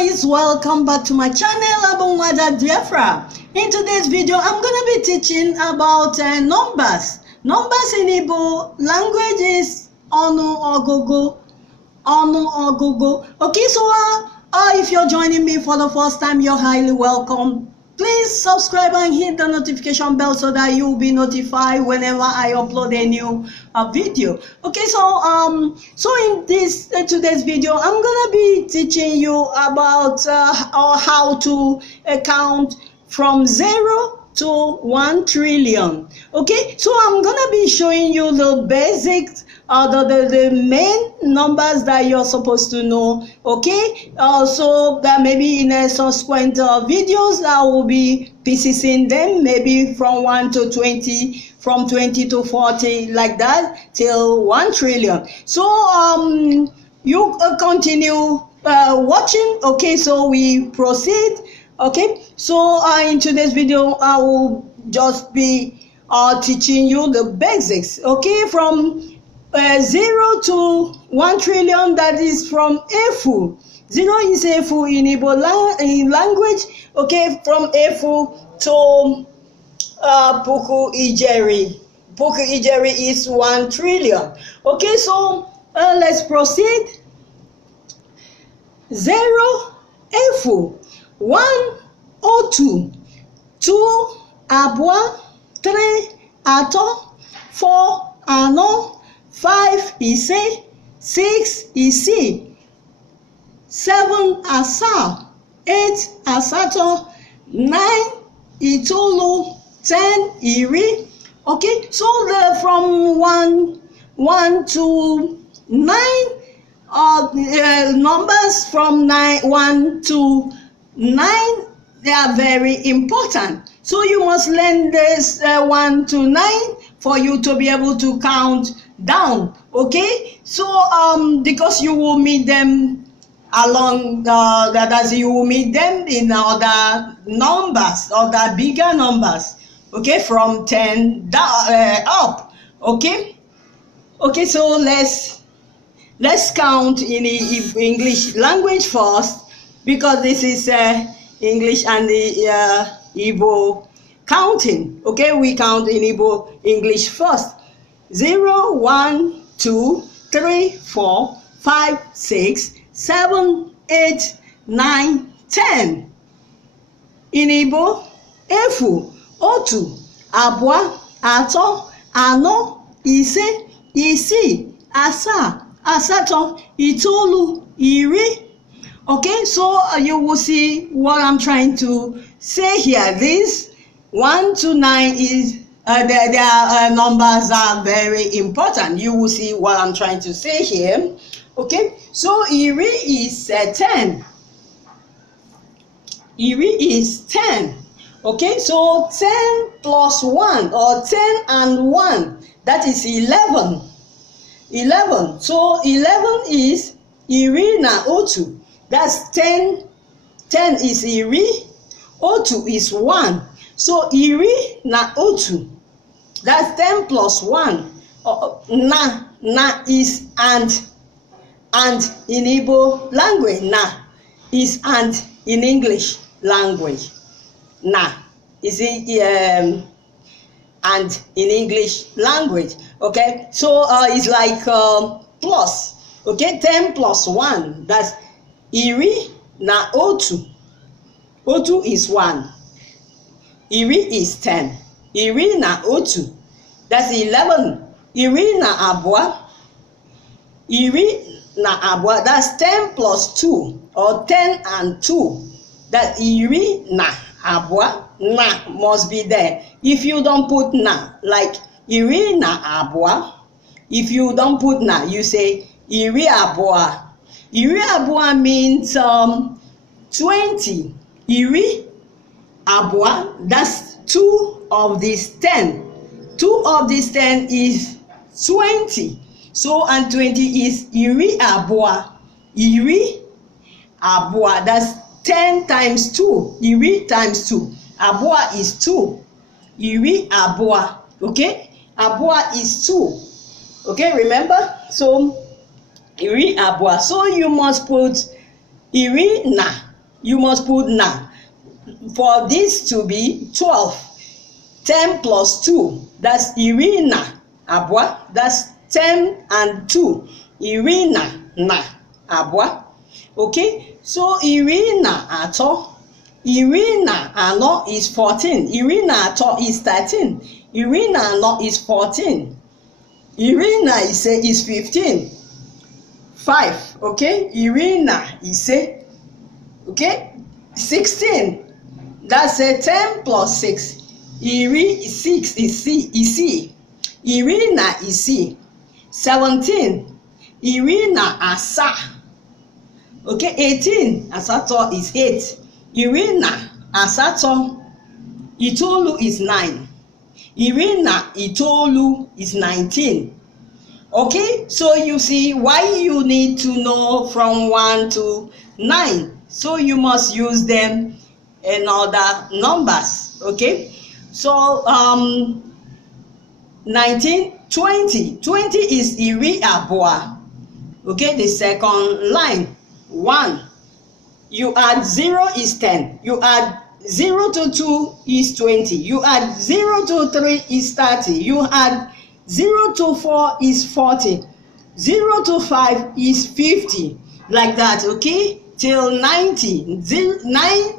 guys, welcome back to my channel Abumada. In today's video I'm gonna be teaching about numbers in Igbo language is ONUOGUGU. Okay, so if you're joining me for the first time, you're highly welcome. Please subscribe and hit the notification bell so that you'll be notified whenever I upload a new video. Okay, so in this today's video, I'm gonna be teaching you about how to count from 0 to 1 trillion. Okay, so I'm gonna be showing you the basics, the main numbers that you're supposed to know. Okay, so that maybe in a subsequent videos I will be piecing them, maybe from 1 to 20, from 20 to 40, like that till 1 trillion. So you continue watching. Okay, so we proceed. Okay, so in today's video I will just be teaching you the basics. Okay, from 0 to 1 trillion, that is from efu. 0 is efu in Igbo language. Okay, from efu to puku ijeri. Puku ijeri is 1 trillion. Okay, so let's proceed. 0 efu. 1 otu, 2 abua, 3 ato, 4 ano, 5 isee, 6 isii, 7 asaa, 8 asato, 9 itoolu, 10 ijeri. Okay, so from 1 to 9 numbers from 1 to 9, they are very important. So you must learn this 1 to 9 for you to be able to count down. Okay, so because you will meet them along that you will meet them in other numbers, other bigger numbers. Okay, from 10 down up. Okay, so let's count in English language first, because this is English and Igbo counting. Okay, we count in Igbo English first. 0, 1, 2, 3, 4, 5, 6, 7, 8, 9, 10. In Igbo, efu, otu, abua, ato, ano, isee, isii, asaa, asato, itoolu, ijeri. Okay, so you will see what I'm trying to say here. This 1 to 9 is their numbers are very important. You will see what I'm trying to say here. Okay, so ijeri is 10. Ijeri is 10. Okay, so 10 plus 1, or 10 and 1, that is 11. 11. So 11 is ijeri na otu. That's 10. 10 is ijeri. Otu is 1. So ijeri na otu. That's 10 plus 1. Na is and. And in Igbo language, na is and in English language. Na is and in English language. Okay, so it's like plus. Okay, 10 plus 1. That's ijeri na otu. Otu is 1. Ijeri is 10. Ijeri na otu. That's 11. Ijeri na abua. Ijeri na abua. That's 10 plus 2, or 10 and 2. That ijeri na abua. Na must be there. If you don't put na, like ijeri na abua, if you don't put na, you say ijeri abua. Ijeri abua means 20. Ijeri abua, that's 2 of these 10. 2 of these 10 is 20. So, and 20 is ijeri abua. Ijeri abua, that's 10 times 2. Ijeri times 2. Abua is 2. Ijeri abua. Okay, abua is 2. Okay, remember? So ijeri abua. So you must put ijeri na you must put na. For this to be 12, 10 plus 2, that's iri na abua. That's 10 and 2, iri na abua. Okay, so iri na ato, iri na ano is 14, iri na ato is 13, iri na ano is 14, iri na ise is 15, 5. Okay, iri na ise. Okay, 16. That's a 10 plus 6. Iri 6 is isii. Iri na isii. 17. Iri na asaa. Okay, 18. Asato is 8. Iri na asato. Itoolu is 9. Iri na itoolu is 19. Okay, so you see why you need to know from 1 to 9. So you must use them in other numbers. Okay, so 19, 20. 20 is iri abua. Okay, the second line. 1, you add 0 is 10, you add 0 to 2 is 20, you add 0 to 3 is 30, you add 0 to 4 is 40, 0 to 5 is 50, like that. Okay, till 90. 9,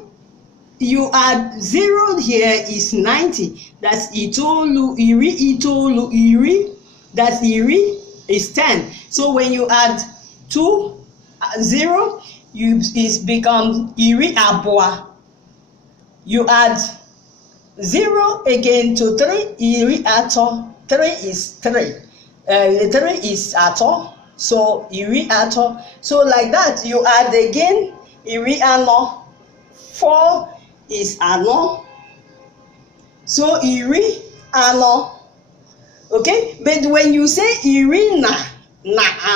you add 0 here is 90. That's itoolu, itoolu, that's iri is 10. So when you add 2, 0, it becomes iri abua. You add 0 again to 3, iri ato. 3 is 3. 3 is ato. So iri ato. So like that, you add again iri ano. 4 is ano. So iri ano. Okay, but when you say iri na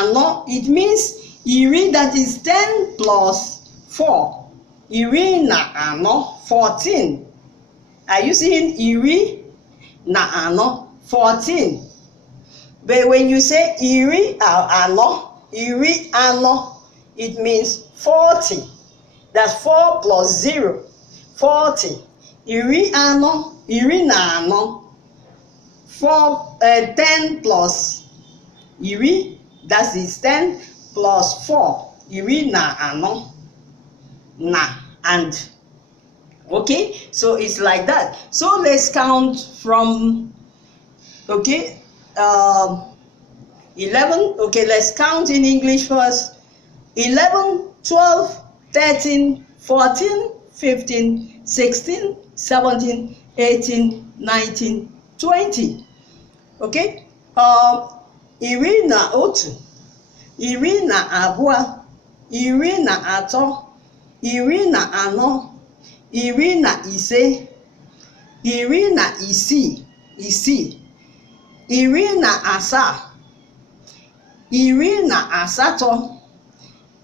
ano, it means iri that is 10 plus 4. Iri na ano 14. Are you seeing iri na ano 14? But when you say iri ano, it means 40. That's 4 plus 0, 40. Iri ano, iri na ano, 10 plus iri, that is 10 plus 4, iri na ano, na and. Okay, so it's like that. So let's count from, okay, 11. Okay, let's count in English first. 11, 12, 13, 14, 15, 16, 17, 18, 19, 20. Okay, iri na otu, iri na abua, iri na ato, iri na ano, iri na ise, iri na isii, iri na asaa, iri na asato,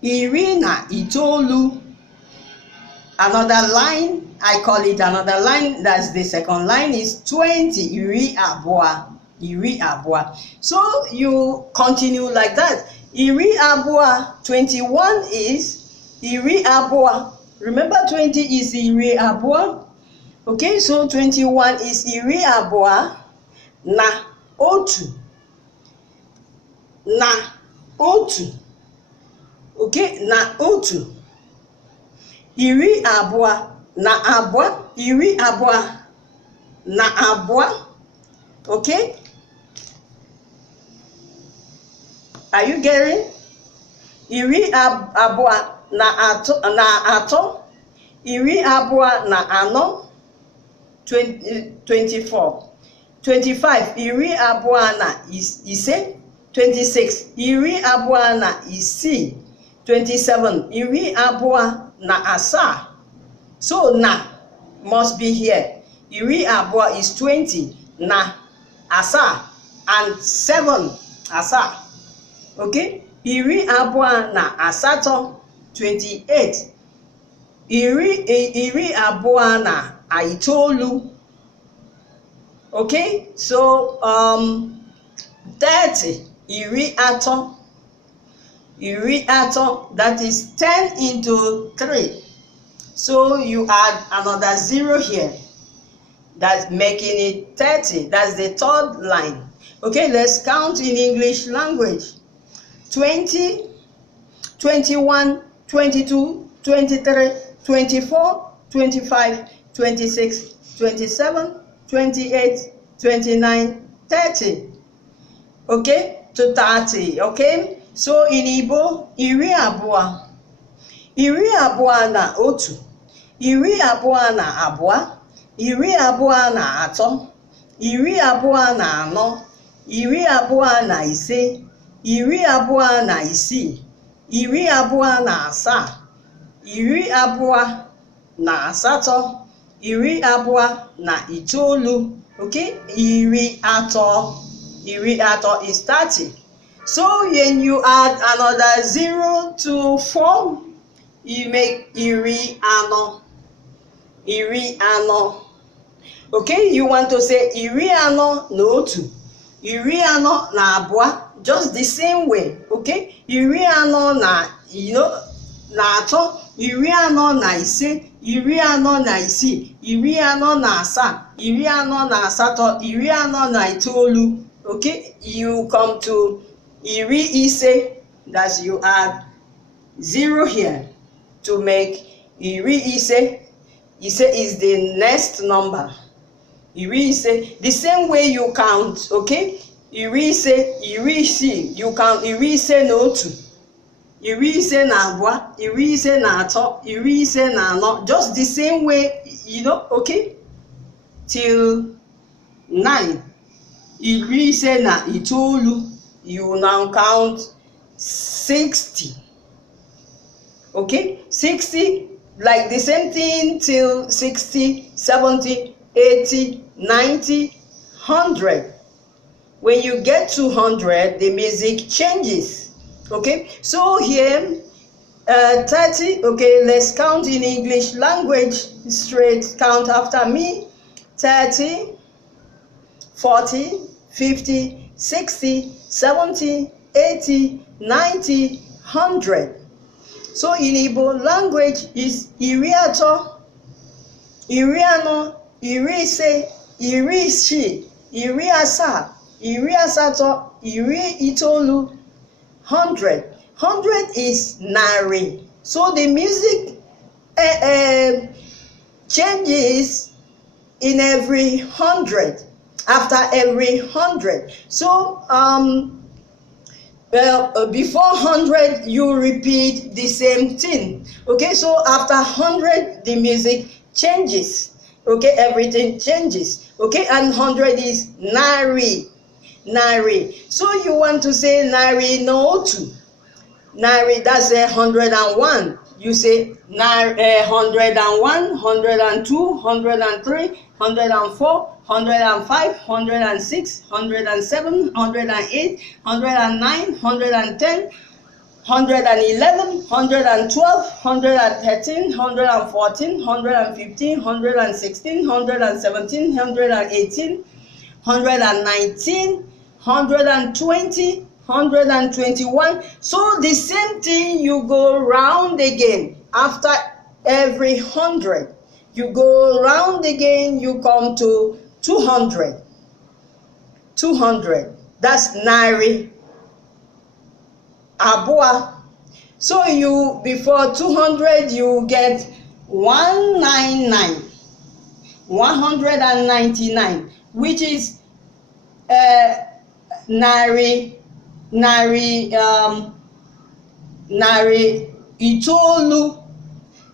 iri na itoolu. Another line, I call it another line, that's the second line, is 20, iri abua. So you continue like that. Iri abua, 21 is iri abua. Remember 20 is iri abua. Okay, so 21 is iri abua na otu. Okay, na otu. Iri abua na abua, iri abua na abua. Okay, are you getting? Iri abua na ato, iri abua na ano, 24. 25, iri abua na ise. 26, iri abua na isii. 27, iri abua na asaa. So na must be here. Iri abua is 20, na asaa, and 7 asaa. Okay, iri abua na asato, 28. Iri abua na itoolu. Okay, so 30, iri ato, that is 10 into 3. So you add another 0 here. That's making it 30. That's the third line. Okay, let's count in English language. 20, 21, 22, 23, 24, 25, 26, 27, 28, 29, 30. Okay, to 30. Okay, so in Igbo, iri abua. Iri abua na otu. Iri abua na abua. Iri abua na atọ. Iri abua na anọ. Iri abua na ise. Iri abua na isii. Iri abua na asaa. Iri abua na asato. Iri abua na itoolu. Okay, iri ato. Iri ato is 30. So when you add another 0 to 4, you make iri ano. Iri ano. Okay, you want to say iri ano na otu. Iri ano na abua. Just the same way. Okay, iri ano na na atọ. Iri ano na ise. Iri ano na isii. Iri ano na asaa. Iri ano na asato. Iri ano na itoolu. Okay, you come to iri ise. That's you add 0 here to make iri ise. Ise is the next number. Iri ise, the same way you count. Okay, iri ise, iri isii, you count iri ise na otu. Iri ise na abua, iri ise na atọ, iri ise na anọ. Just the same way, okay, till 9. Iri ise na itoolu, you now count 60. Okay, 60, like the same thing till 60, 70, 80, 90, 100. When you get to 100, the music changes. Okay, so here 30. Okay, let's count in English language. Straight count after me. 30, 40, 50, 60, 70, 80, 90, 100. So in Igbo language is iri atọ, iri anọ, iri ise, iri isii, iri asaa, iri asato, iri itoolu, 100. 100 is nari. So the music changes in every 100. After every 100. So before 100 you repeat the same thing. Okay, so after 100 the music changes. Okay, everything changes. Okay, and 100 is nari. Nari. So you want to say nari no two. Nari, that's 101. You say 101, 102, 103, 104, 105, 106, 107, 108, 109, 110, 111, 112, 113, 114, 115, 116, 117, 118, 119, 120, 121. So the same thing, you go round again. After every 100, you go round again, you come to 200. 200. That's nari. Abua. So you, before 200, you get 199. 199, which is nari itoolu.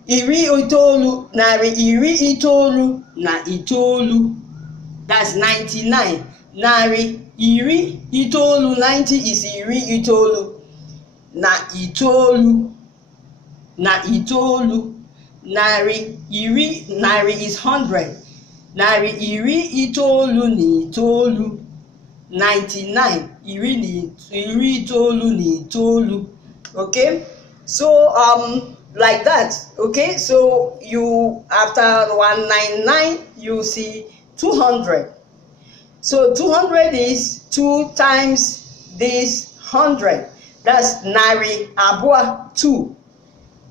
Iri itoolu, nari iri itoolu na itoolu. That's 99. Nari iri itoolu, 90 is iri itoolu na itoolu. Na itoolu. Nari is 100. Nari iri itoolu ni itoolu. 99. Iri itoolu ni itoolu. Okay, so like that. Okay, so you, after 199, you see 200. So 200 is 2 times this 100. That's nari abua 2.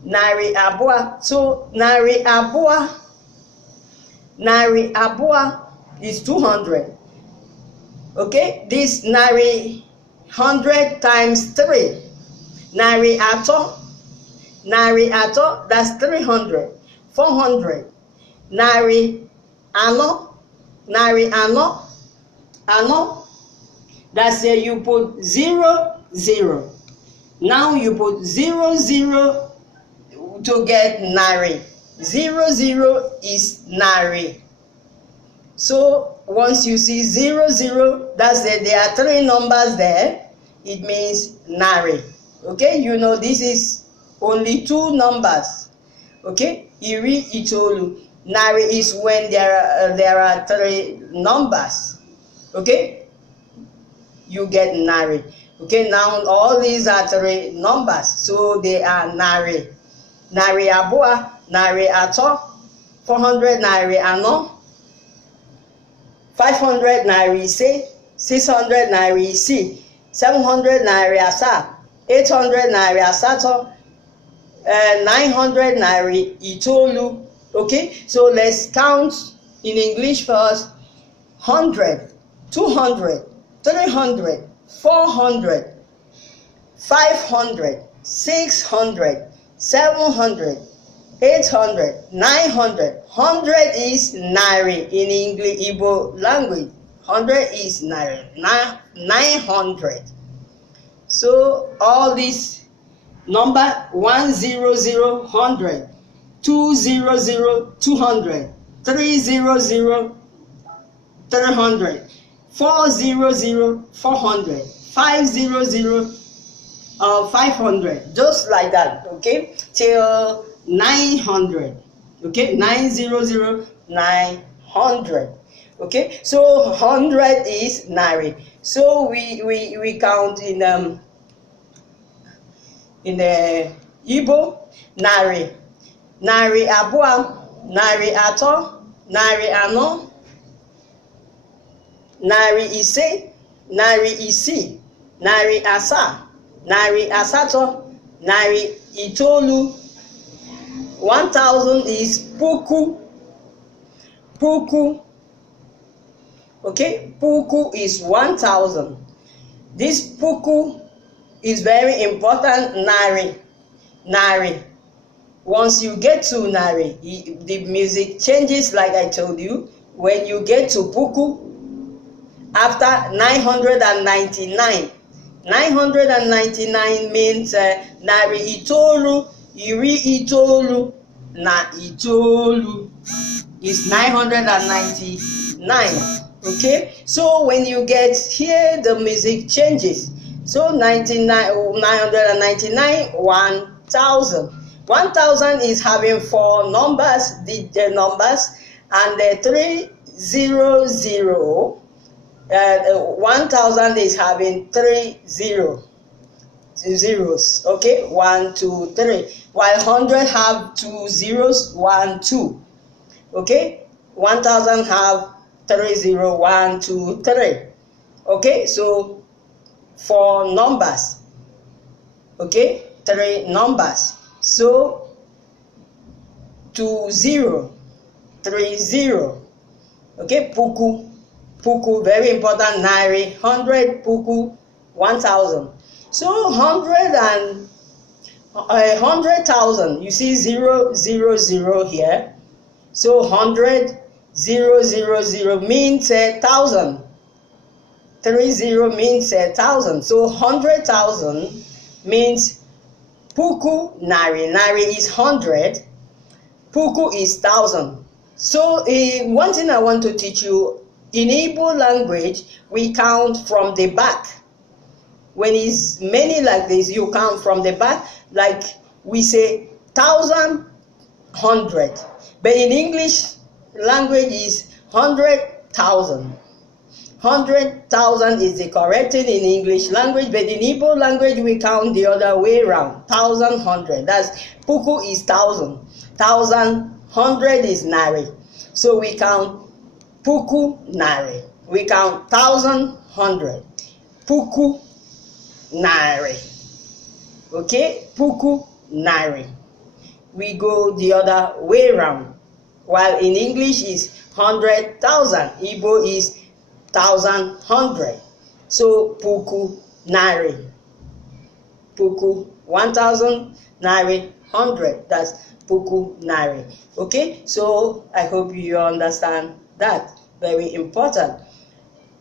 nari abua. So nari abua is 200. Okay, this nari 100 times 3. Nari ato, that's 300. 400. Nari ano, that's you put 0, 0. Now you put 0, 0 to get nari. 0, 0 is nari. So once you see 0, 0, that's it. There are 3 numbers there. It means nari. Okay, you know this is only 2 numbers. Okay, iri, itoolu. Nari is when there are 3 numbers. Okay, you get nari. Okay, now all these are 3 numbers, so they are nari. Nari abua, nari ato, 400 nari ano, 500 nari isee, 600 nari isii, 700 nari asaa, 800 nari asato, 900 nari itoolu. Okay, so let's count in English first. 100, 200, 300, 400, 500, 600, 700, 800, 900. 100 is nari in English Igbo language. 100 is nari. 900. So all these number 100, 100, 200, 200, 300, 300, 400, 400, 500, 500, just like that. Okay, till 900. Okay, 900, 900. Okay, so 100 is nari. So we count in the Igbo. Nari abua, nari ato, nari ano, nari isee, nari isii, nari asaa, nari asato, nari itoolu. 1000 is puku. Okay, puku is 1000. This puku is very important. Nari. Once you get to nari, the music changes, like I told you. When you get to puku, after 999, 999 means nari itoolu, iri itoolu, na itoolu is 999. Okay, so when you get here, the music changes. So 999, 1000. 1000 is having 4 numbers, the numbers, and the 300. 1000 is having 3 zeros. Okay, 1, 2, 3. While 100 have 2 zeros, 1, 2. Okay, 1000 have 3 0, 1, 2, 3. Okay, so 4 numbers. Okay, 3 numbers. So 20, 30. Okay, puku, very important. Nari, 100, puku, 1000. So 100,000. You see 0, 0, 0 here. So 100, 0, 0, 0 means 1,000. 30 means 1,000. So 100,000 means puku nari. Nari is 100. Puku is 1,000. So one thing I want to teach you, in Igbo language, we count from the back. When it's many like this, you count from the back. Like we say 1,000, 100. But in English language is 100,000. 100,000 is the correct thing in English language, but in Igbo language we count the other way around. 1,000, 100. That's puku is 1,000. 1,000, 100 is nari. So we count puku nari. We count 1,000, 100. Puku nari. Okay, puku nari. we go the other way round. While in English is 100,000, Igbo is 1,000, 100. So puku, nari. Puku, 1,000, nari, 100. That's puku, nari. Okay, so I hope you understand that. Very important.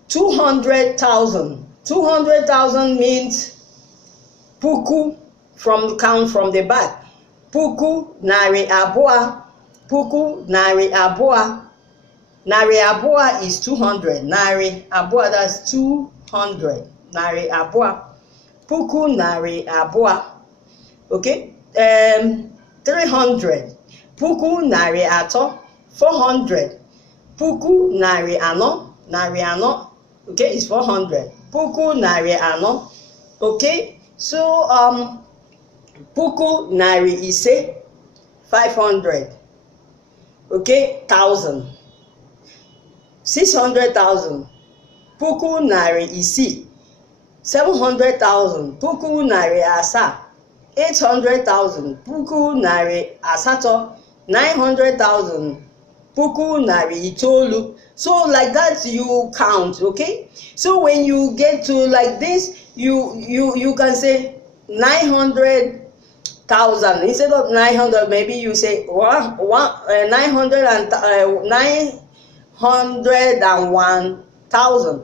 200,000. 200,000 means puku, from count from the back. Puku, nari, abua. Puku, nari, abua. Nari abua is 200. Nari abua, that's 200. Nari abua. Puku, nari abua. Okay. 300. Puku, nari ato. 400. Puku, nari ano. Nari ano. Okay, it's 400. Puku, nari ano. Okay. So puku, nari isee. 500. Okay, 1,000. 600,000. Puku, nari isii. 700,000. Puku, nari asaa. 800,000. Puku, nari asato. 900,000. Puku, nari itoolu. So like that you count. Okay, so when you get to like this, you can say 900,000 instead of 900. Maybe you say 901,000.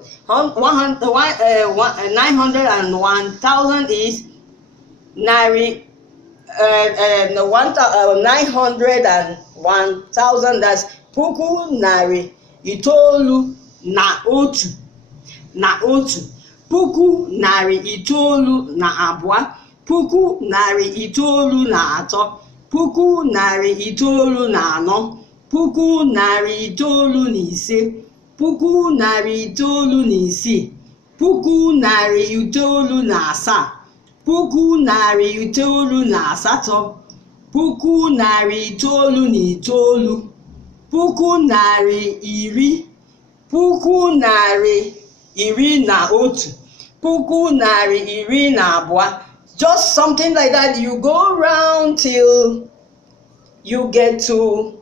901,000 is nari 901,000. That's puku, nari itoolu na otu. Na otu. Puku, nari itoolu na abua. Puku, nari itoolu na ato. Puku, nari itoolu na ano. Puku, nari itoolu na ise. Puku, nari itoolu na isii. Puku, nari itoolu na asaa. Puku, nari itoolu na asato. Puku, nari itoolu na itoolu. Puku, nari iri. Puku, nari iri na otu. Puku, nari iri na abua. Just something like that. You go round till you get to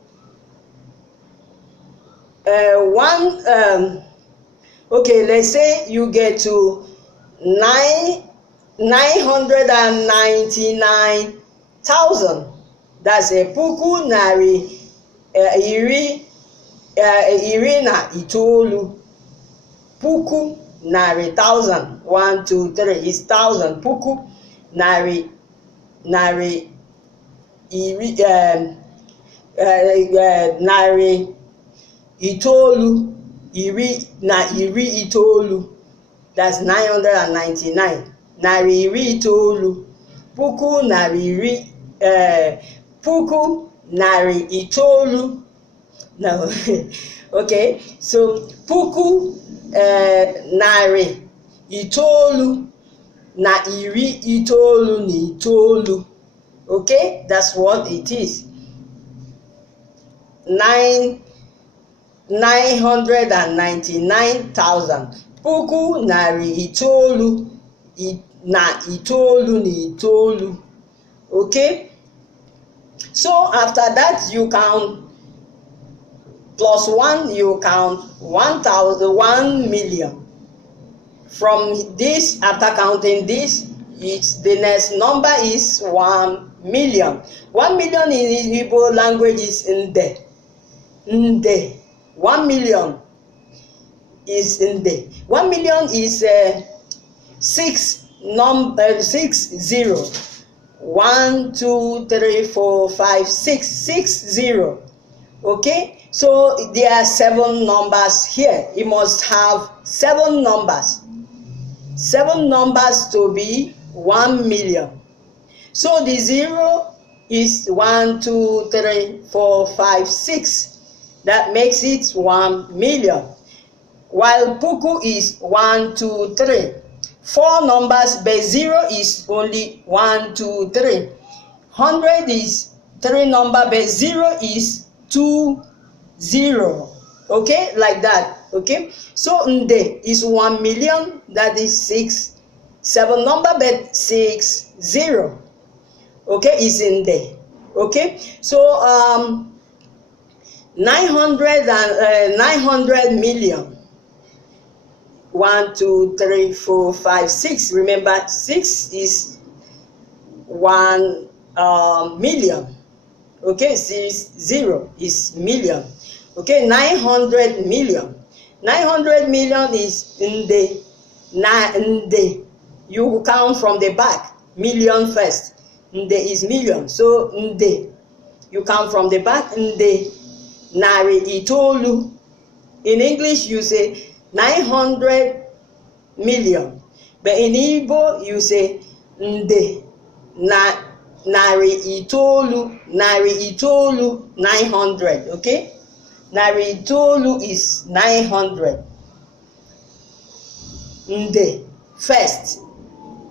okay, let's say you get to 999,000. That's a puku, nari iri na itoolu. Puku, nari 1,000. 1, 2, 3 is 1,000. Puku, nari iri nari itoolu. Iri na iri itoolu. That's 999. Nari iri itoolu. Puku, nari iri puku, nari itoolu. No. Okay, so puku, nari itoolu na iri itoolu na itoolu. Okay, that's what it is. 999,000. Puku, nari itoolu na itoolu na itoolu. Okay, so after that you count plus 1, you count 1,000, 1 million. From this, after counting this, the next number is 1 million. 1 million in Igbo language is nde. Nde. 1 million is nde. 1 million is 6 0. 1, 2, 3, 4, 5, 6. 6 0. Okay, so there are 7 numbers here. You must have 7 numbers. 7 numbers to be 1 million. So the 0 is 1, 2, 3, 4, 5, 6. That makes it 1 million. While puku is 1, 2, 3. 4 numbers, but 0 is only 1, 2, 3. 100 is 3 number, but 0 is 2, 0. Okay, like that. Okay, so nde is 1 million. That is 7 number, but 6 0. Okay, is nde. Okay, so 900 million. 1, 2, 3, 4, 5, 6. Remember, 6 is 1 million. Okay, 0 is million. Okay, 900 million. 900 million is nde. Nde. You count from the back. Million first. Nde is million. So nde. You count from the back. Nde. Nari itoolu. In English, you say 900 million. But in Igbo, you say nde. Nari itoolu. Nari itoolu. 900. Okay? Nari itoolu is 900. Nde. First.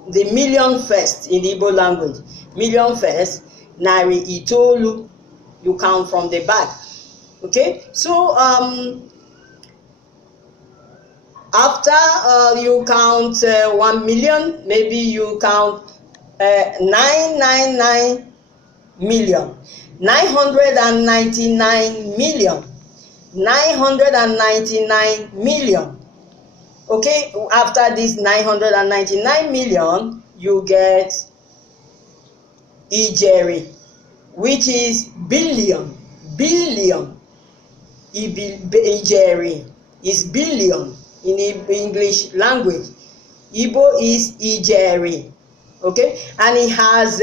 The million first in Igbo language. Million first. Nari itoolu. You count from the back. Okay? So, after you count 1 million, maybe you count 999 million. 999 million. 999 million. Okay, after this 999 million, you get ijeri, which is billion. Billion. Ijeri is billion in English language. Igbo is ijeri. Okay, and it has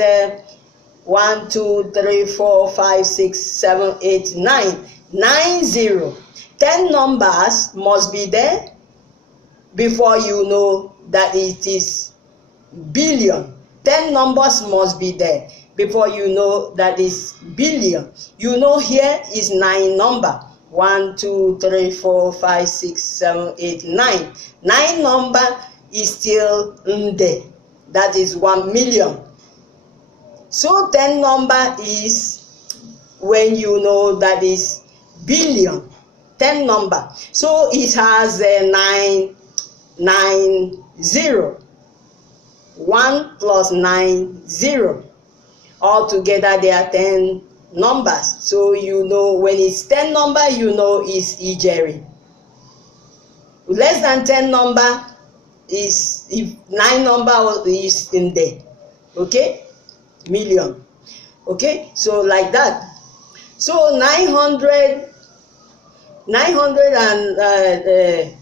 1, 2, 3, 4, 5, 6, 7, 8, 9. 90. 10 numbers must be there before you know that it is billion. 10 numbers must be there before you know that it's billion. You know here is 9 number. 1, 2, 3, 4, 5, 6, 7, 8, 9. 9 number is still nde. That is 1 million. So 10 number is when you know that is billion. 10 number. So it has a 0. 1 plus 9, 0. Altogether there are 10 numbers. So you know when it's 10 number, you know it's ijeri. Less than 10 number is, if 9 number is in there. Okay? Million. Okay? So like that. So 900 and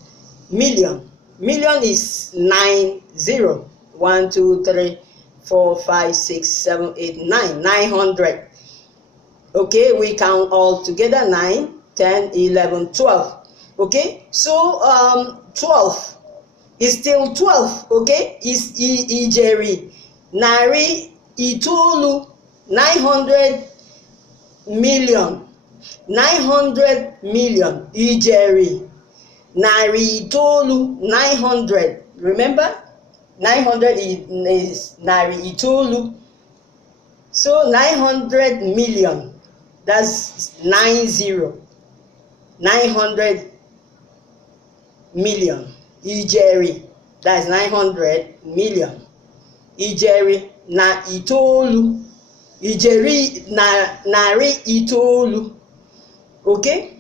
million. Million is 90. 1, 2, 3, 4, 5, 6, 7, 8, 9. 900. Okay, we count all together. 9, 10, 11, 12. Okay, so 12 is still 12. Okay, is ijeri. Nari itoolu. 900 million. 900 million ijeri. Nari itoolu. 900. Remember, 900 is nari itoolu. So 900 million. That's 90. 900 million. Ijeri. That's 900 million. Ijeri na itoolu. Ijeri na nari itoolu. Okay?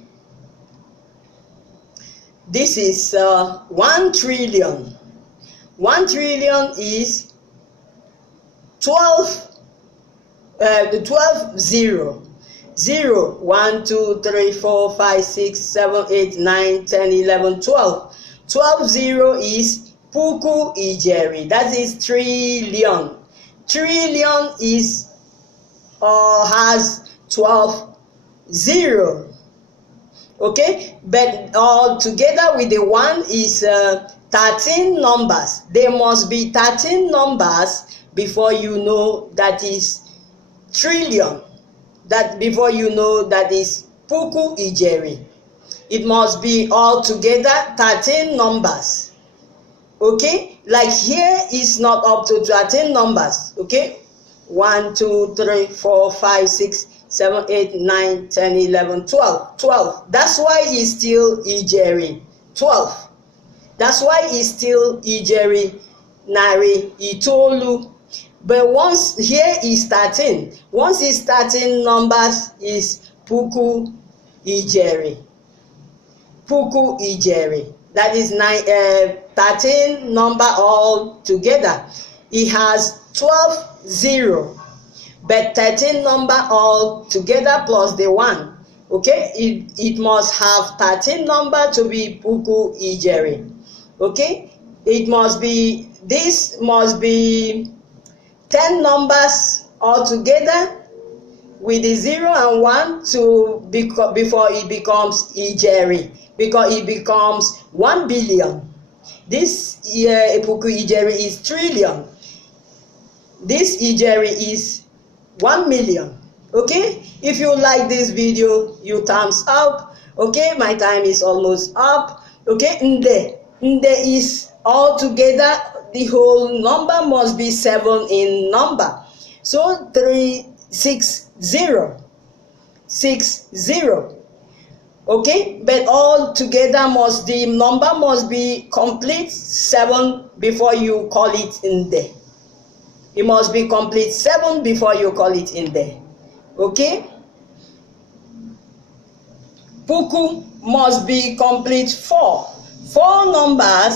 This is 1 trillion. 1 trillion is 12 0. 0, 1, 2, 3, 4, 5, 6, 7, 8, 9, 10, 11, 12. 12 0 is puku ijeri. That is trillion. Trillion is has 12 0. Okay, but all together with the 1 is 13 numbers. There must be 13 numbers before you know that is trillion. That before you know that is puku ijeri. It must be all together 13 numbers. Okay, like here is not up to 13 numbers. Okay, 1, 2, 3, 4, 5, 6, 7, 8, 9, 10, 11, 12. 12. That's why it's still ijeri. 12. That's why it's still ijeri nari itoolu. But once here is 13. Once it's 13 numbers is puku ijeri. Puku ijeri. That is 13 number all together. It has 12 zero, but 13 number all together plus the 1. Okay, it must have 13 number to be puku ijeri. Okay, this must be 10 numbers all together with the 0 and 1 before it becomes ijeri, because it becomes 1 billion. This puku ijeri is trillion. This ijeri is 1 million. Okay, if you like this video, you thumbs up. Okay, my time is almost up. Okay, nde is all together. The whole number must be 7 in number. So 360. Okay, but all together the number must be complete 7 before you call it in there. It must be complete 7 before you call it in there. Okay, puku must be complete 4 numbers